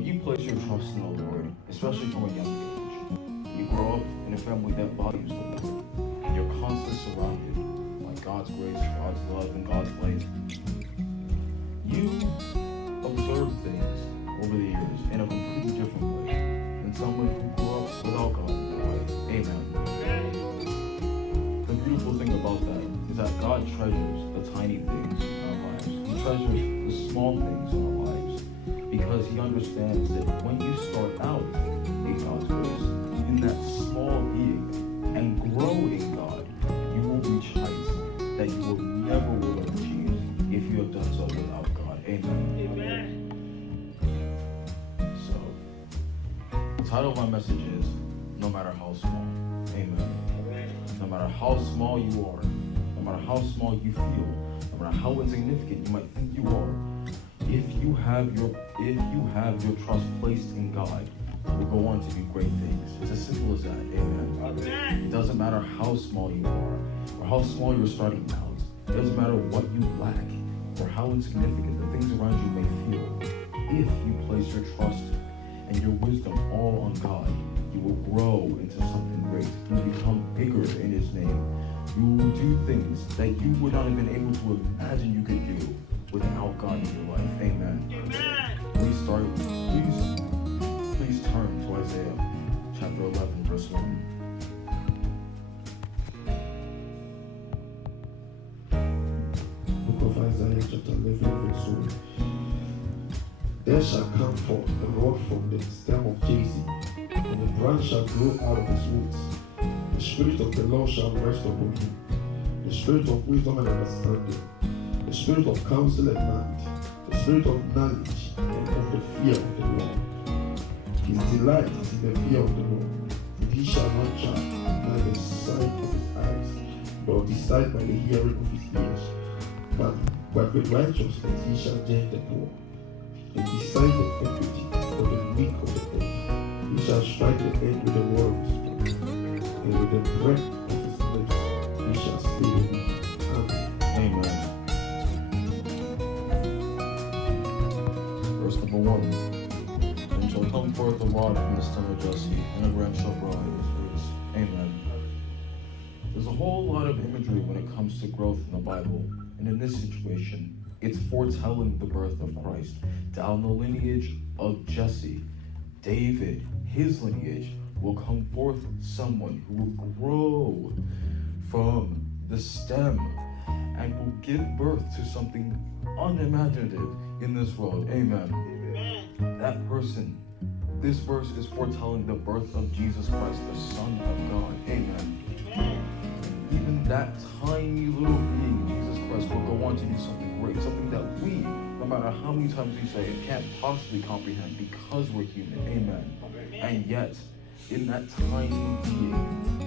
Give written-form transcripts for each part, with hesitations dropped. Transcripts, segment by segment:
When you place your trust in the Lord, especially from a young age, you grow up in a family that values the Lord, and you're constantly surrounded by God's grace, God's love, and God's light. You observe things over the years in a completely different way than someone who grew up without God in their life. Amen. The beautiful thing about that is that God treasures the tiny things in our lives. He treasures the small things in our lives because He understands that when you start out in God's grace, in that small being, and grow in God, you will reach heights that you will never would have achieved if you have done so without God. Amen. Amen. So, the title of my message is, No Matter How Small. Amen. No matter how small you are, no matter how small you feel, no matter how insignificant you might think you are, if you have your trust placed in God, you will go on to do great things. It's as simple as that. Amen. It doesn't matter how small you are or how small you're starting out. It doesn't matter what you lack or how insignificant the things around you may feel. If you place your trust and your wisdom all on God, you will grow into something great. You will become bigger in His name. You will do things that you would not have been able to imagine you could do without God in your life. Amen. Amen. Please turn to Isaiah chapter 11, verse 1. Book of Isaiah chapter 11, verse 1. There shall come forth a rod from the stem of Jesse, and a branch shall grow out of his roots. The Spirit of the Lord shall rest upon him, the Spirit of wisdom and understanding, the Spirit of counsel and might, the Spirit of knowledge and of the fear of the Lord. His delight is in the fear of the Lord, and he shall not chide by the sight of his eyes, but decide by the hearing of his ears. But with righteousness he shall judge the poor, and decide the equity for the weak of the earth. He shall strike the earth with the word of his mouth, and with the breath of his lips he shall slay the wicked. Amen. Amen. Verse number 1. And shall come forth a rod from the stem of Jesse, and a branch shall grow out of his roots. Amen. There's a whole lot of imagery when it comes to growth in the Bible, and in this situation, it's foretelling the birth of Christ. Down the lineage of Jesse, David, his lineage, will come forth someone who will grow from the stem and will give birth to something unimaginative in this world. Amen. That person, this verse is foretelling the birth of Jesus Christ, the Son of God. Amen. Even that tiny little being, Jesus Christ, will go on to do something great, something that we, no matter how many times we say it, can't possibly comprehend because we're human. Amen. And yet, in that tiny being,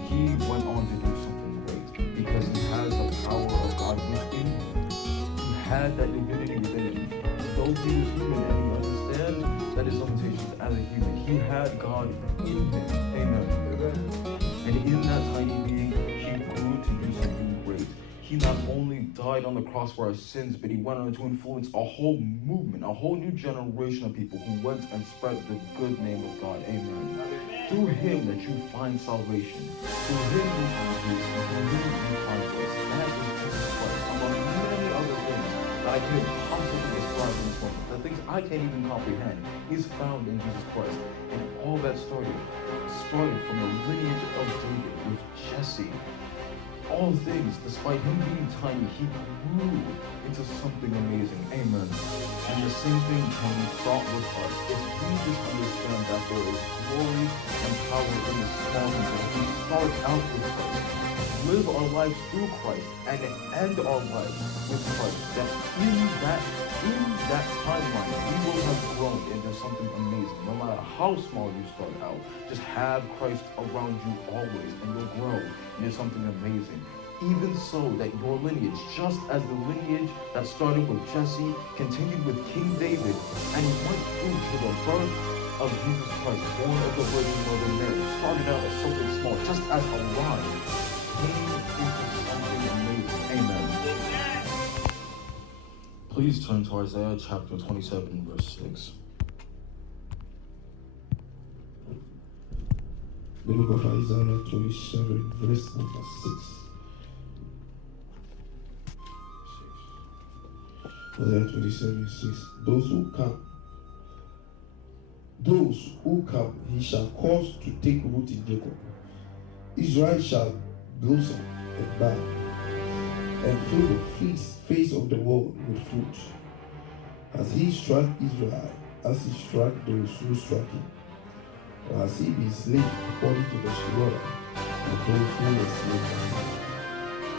He went on to do something great because He has the power of God within Him. He had that divinity within Him. Though He was human and He understands that His limitations as a human, He had God in Him. Amen. And in that tiny being, He grew to do something great. He not only died on the cross for our sins, but He went on to influence a whole movement, a whole new generation of people who went and spread the good name of God. Amen. Through Him that you find salvation. Through Him you find peace. Through Him you find grace. That is Jesus Christ, among many other things that I can't possibly describe in this moment. The things I can't even comprehend is found in Jesus Christ. And all that started from the lineage of David with Jesse. All things, despite him being tiny, he grew into something amazing. Amen. And the same thing can be sought with us if we just understand that there is glory and power in the small things. If we start out with Christ, live our lives through Christ, and end our lives with Christ, that in that timeline we will have grown into something amazing. No matter how small you start out, just have Christ around you always, and you'll grow into something amazing. Even so, that your lineage, just as the lineage that started with Jesse, continued with King David, and went through to the birth of Jesus Christ, born of the Virgin Mother Mary, started out as something small, just as a rod, came into something amazing. Amen. Please turn to Isaiah chapter 27, verse 6. The book of Isaiah 27, verse number 6. Isaiah 27, 6. Those who come, he shall cause to take root in Jacob. Israel shall blossom and bud, and fill the face of the world with fruit. Has he struck Israel, as he struck those who struck him? Or has he been slain according to the slaughter of those who were slain by him?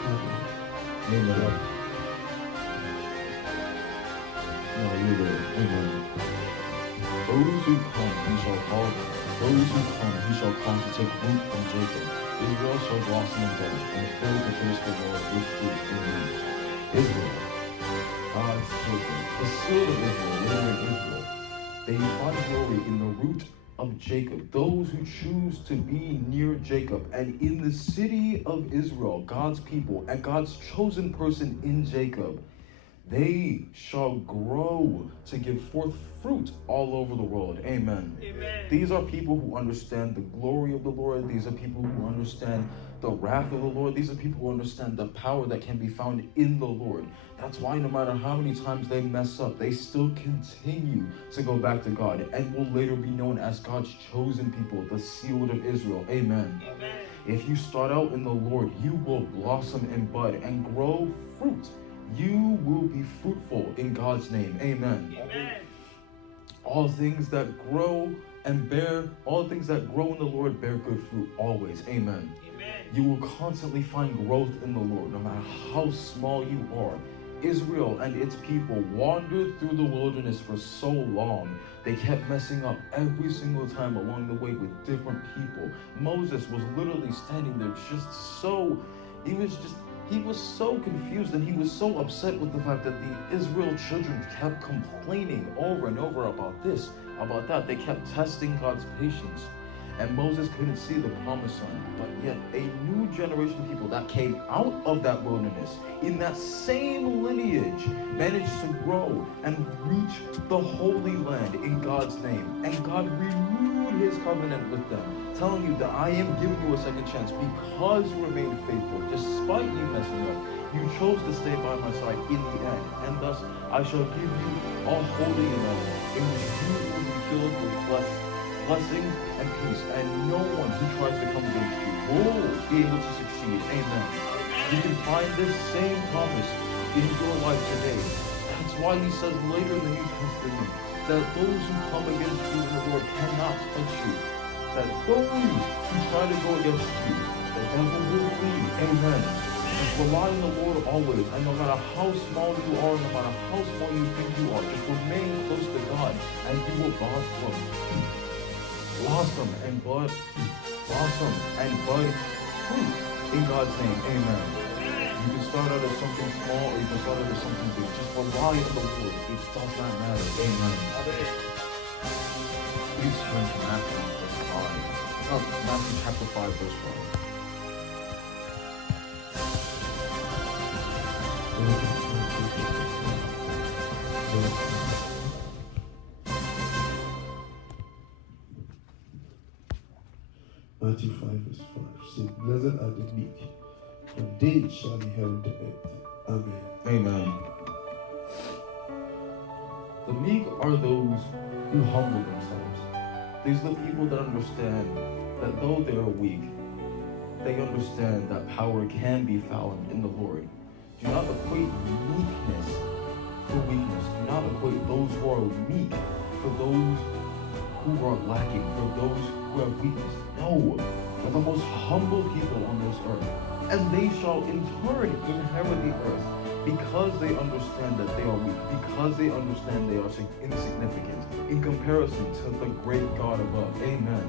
Amen. Amen. No, read it. Amen. Those who come, he shall call. Those who come, he shall cause to take root from Jacob. Israel shall blossom and bud, and fill the face of the Lord with fruit and leaves. Israel, God's children, the seal of Israel, living in Israel. They find glory in the root of Jacob, those who choose to be near Jacob, and in the city of Israel, God's people, and God's chosen person in Jacob. They shall grow to give forth fruit all over the world. Amen. Amen. These are people who understand the glory of the Lord. These are people who understand the wrath of the Lord. These are people who understand the power that can be found in the Lord. That's why no matter how many times they mess up, they still continue to go back to God and will later be known as God's chosen people, the sealed of Israel. Amen. Amen. If you start out in the Lord, you will blossom and bud and grow fruit. You will be fruitful in God's name. Amen. Amen. All things that grow and bear, all things that grow in the Lord bear good fruit always. Amen. Amen. You will constantly find growth in the Lord, no matter how small you are. Israel and its people wandered through the wilderness for so long. They kept messing up every single time along the way with different people. Moses was literally standing there he was so confused, and he was so upset with the fact that the Israel children kept complaining over and over about this, about that. They kept testing God's patience. And Moses couldn't see the promised land. But yet a new generation of people that came out of that wilderness in that same lineage managed to grow and reach the Holy Land in God's name. And God renewed his covenant with them, telling you that I am giving you a second chance because you remained faithful. Despite you messing up, you chose to stay by my side in the end. And thus I shall give you a holy land in which you will be filled with blessings and peace, and no one who tries to come against you will be able to succeed. Amen. You can find this same promise in your life today. That's why he says later in the New Testament that those who come against you in the Lord cannot touch you. That those who try to go against you, the devil will flee. Amen. Just rely on the Lord always, and no matter how small you are, no matter how small you think you are, just remain close to God, and you will blossom and bud fruit in God's name. Amen. You can start out as something small, or you can start out as something big. Just rely on the Lord. It does not matter. Amen. Please turn to Matthew verse 5. Matthew chapter 5 verse 5. Matthew 5 verse 5 says, blessed are the meek, for they shall inherit the earth. Amen. Amen. The meek are those who humble themselves. These are the people that understand that though they are weak, they understand that power can be found in the Lord. Do not equate meekness for weakness. Do not equate those who are meek for those who are lacking, for those who have weakness. No, they're the most humble people on this earth. And they shall in turn inherit the earth because they understand that they are weak, because they understand they are insignificant in comparison to the great God above. Amen.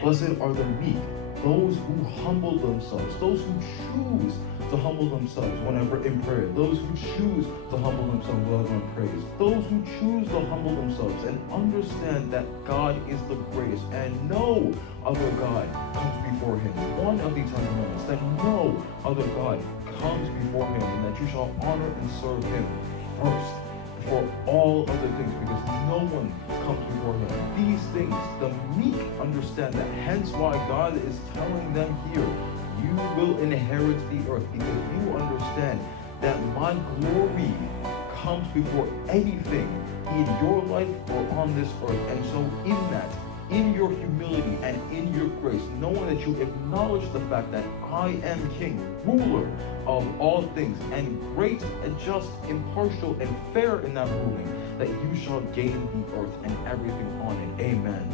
Blessed are the meek, those who humble themselves, those who choose to humble themselves whenever in prayer, those who choose to humble themselves whenever in praise, those who choose to humble themselves and understand that God is the greatest and no other God comes before him. One of the 10 commandments, that no other God comes before him, and that you shall honor and serve him first before all other things, because no one comes before him. These things, the meek understand that. Hence why God is telling them here, you will inherit the earth, because you understand that my glory comes before anything in your life or on this earth. And so in that, in your humility and in your grace, knowing that you acknowledge the fact that I am King, ruler of all things, and great and just, impartial and fair in that ruling, that you shall gain the earth and everything on it. Amen.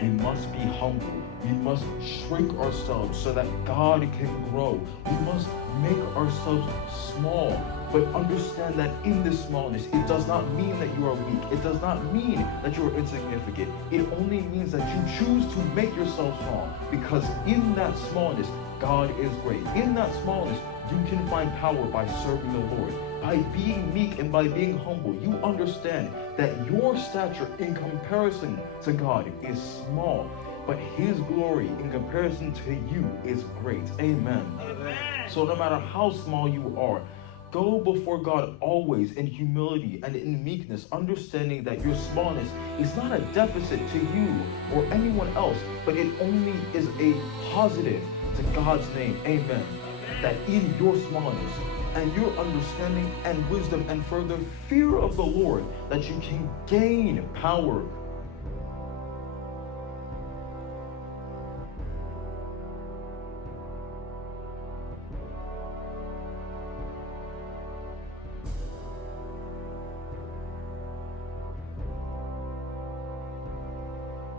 We must be humble. We must shrink ourselves so that God can grow. We must make ourselves small, but understand that in this smallness, it does not mean that you are weak. It does not mean that you are insignificant. It only means that you choose to make yourself small, because in that smallness, God is great. In that smallness, you can find power by serving the Lord. By being meek and by being humble, you understand that your stature in comparison to God is small, but his glory in comparison to you is great. Amen. Amen. So no matter how small you are, go before God always in humility and in meekness, understanding that your smallness is not a deficit to you or anyone else, but it only is a positive to God's name. Amen. That in your smallness and your understanding and wisdom and further fear of the Lord, that you can gain power